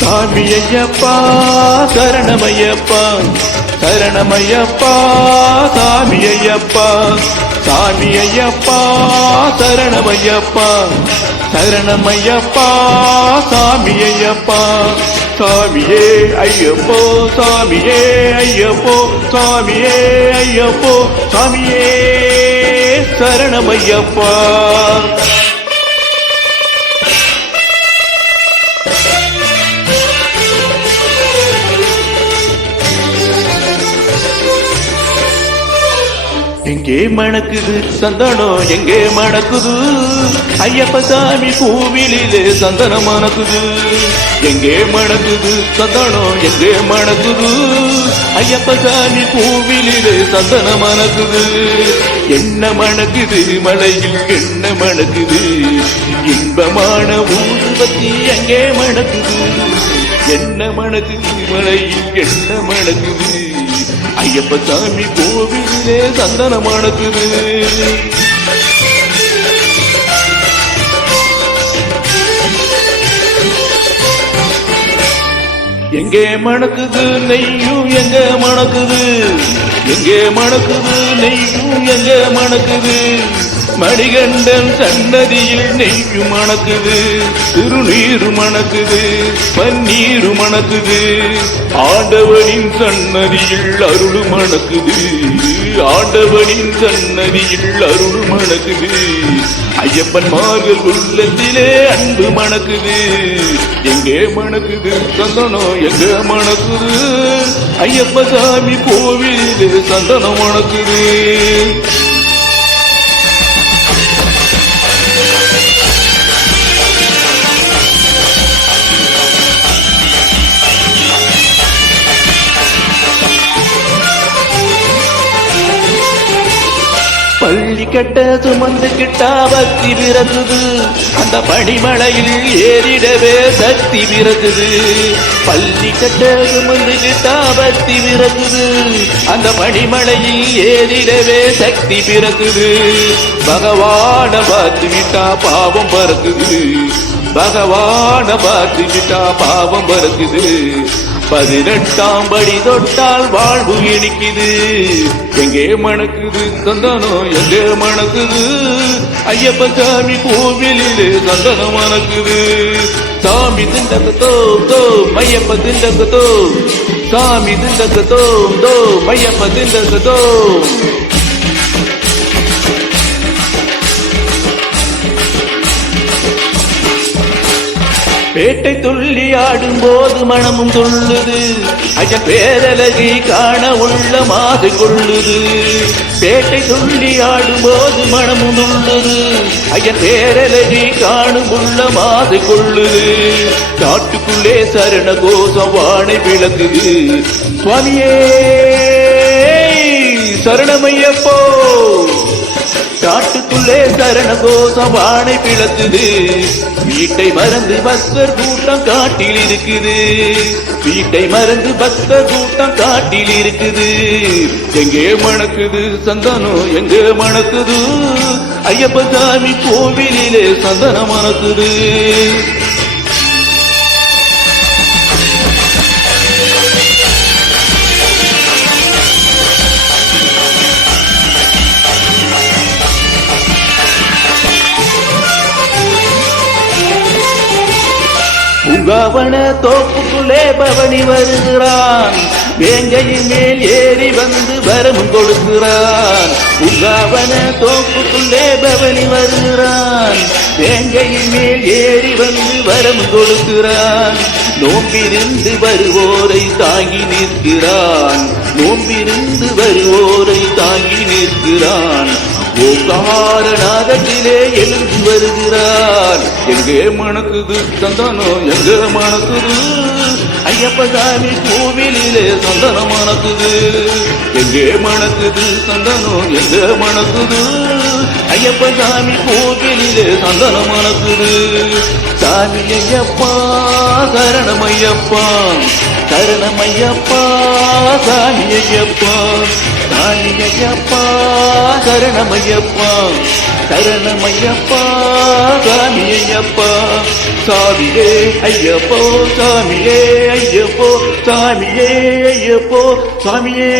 சாமி ஐயப்பா சரணமையப்பா சரணமையப்பா சாமி ஐயப்பா சாமி ஐயப்பா சரணமையப்பா சரணமையப்பா சாமி ஐயப்பா சாமியே ஐயப்போ சாமியே ஐயப்போ சாமியே ஐயப்போ சாமியே சரணமையப்பா எங்கே மணக்குது சந்தனம்? எங்கே மணக்குது? ஐயப்ப சாமி கோவிலிலே சந்தனம் மணக்குது. எங்கே மணக்குது சந்தனம்? எங்கே மணக்குது? ஐயப்ப சாமி கோவிலிலே சந்தனம் மணக்குது. என்ன மணக்குது? மலையில் என்ன மணக்குது? இன்பமான ஊர்வத்தி எங்கே மணக்குது? என்ன மணக்குது? மலையில் என்ன மணக்குது? ஐயப்ப சாமி கோவிலே சந்தனம் மணக்குது எங்கே மணக்குது நெய்யும் எங்க மணக்குது? எங்கே மணக்குது நெய்யும் எங்கே மணக்குது? மணிகண்டன் சன்னதியில் நெய்யும் மணக்குது. திருநீரு மணக்குது பன்னீரு மணக்குது. ஆண்டவனின் சன்னதியில் அருள் மணக்குது. ஆண்டவனின் சன்னதியில் அருள் மணக்குது. ஐயப்பன் மார்கள் உள்ளத்திலே அன்பு மணக்குது. எங்கே மணக்குது? சந்தனம் எங்கே மணக்குது? ஐயப்ப சாமி கோவிலே சந்தனம் உனக்குது கட்ட சுமந்து கிட்டா பக்தி பிறகுது அந்த பனிமலையில் ஏறிடவே சக்தி பிறகுது பள்ளி கட்ட சுமந்து கிட்டா பக்தி பிறகுது அந்த பனிமலையில் ஏறிடவே சக்தி பிறகுது பகவான பார்த்து விட்டா பாவம் பறக்குது. பகவான பார்த்து விட்டா பாவம் பறக்குது. பதினெட்டாம் படி தொட்டால் வாழ்வு இனிக்குது. எங்கே மணக்குது? சந்தனம் எங்கே மணக்குது? ஐயப்ப சாமி கோவிலிலே சந்தனம் மணக்குது. சாமி திண்டக்கத்தோ தோ மையப்ப திண்டக்கத்தோ சாமி திண்டக்கத்தோ தோ மையப்ப திண்டக்கத்தோ பேட்டை துள்ளி ஆடும் போது மனமும் துள்ளுது அஜ பேரழகை காண உள்ள மாது கொள்ளுது. பேட்டை துள்ளி ஆடும் போது மனமும் துள்ளுது அஜ பேரழகை காணும் உள்ள மாது கொள்ளுது. காட்டுக்குள்ளே சரண கோஷம் வானை விளக்குது. சுவாமியே! சரணமையப்போ. காட்டுக்குள்ளே சரண கோஷம் வானை பிளக்குது. வீட்டை மறந்து பக்தர் கூட்டம் காட்டில் இருக்குது. வீட்டை மறந்து பக்தர் கூட்டம் காட்டில் இருக்குது. எங்கே மணக்குது சந்தனம் எங்கே மணக்குது? ஐயப்ப சாமி கோவிலிலே சந்தனம் மணக்குது உங்கவன தோப்புக்குள்ளே பவனி வருகிறான். வேங்கையின் மேல் ஏறி வந்து வரமும் கொடுக்கிறான். உங்காவன தோப்புக்குள்ளே பவனி வருகிறான். வேங்கையின் மேல் ஏறி வந்து வரமும் கொடுக்கிறான். நோம்பிருந்து வருவோரை தாங்கி நிற்கிறான். நோம்பிருந்து வருவோரை தாங்கி நிற்கிறான். ஓங்கார எழுந்து வருகிறார். எங்கே மணக்குது சந்தனம்? எங்கே மணக்குது? ஐயப்ப சாமி கோவிலிலே சந்தனம் மணக்குது. எங்கே மணக்குது சந்தனம்? எங்கே மணக்குது? ஐயப்ப சாமி கோவிலிலே சந்தனம் மணக்குது. சாமி ஐயப்பா சரணம் ஐயப்பா. கருணமையப்பா சாமியப்பா சாமியப்பா கருணமையப்பா. கருணமையப்பா சாமியப்பா சாமியே ஐயப்போ சாமியே ஐயப்போ சாமியே ஐயப்போ சாமியே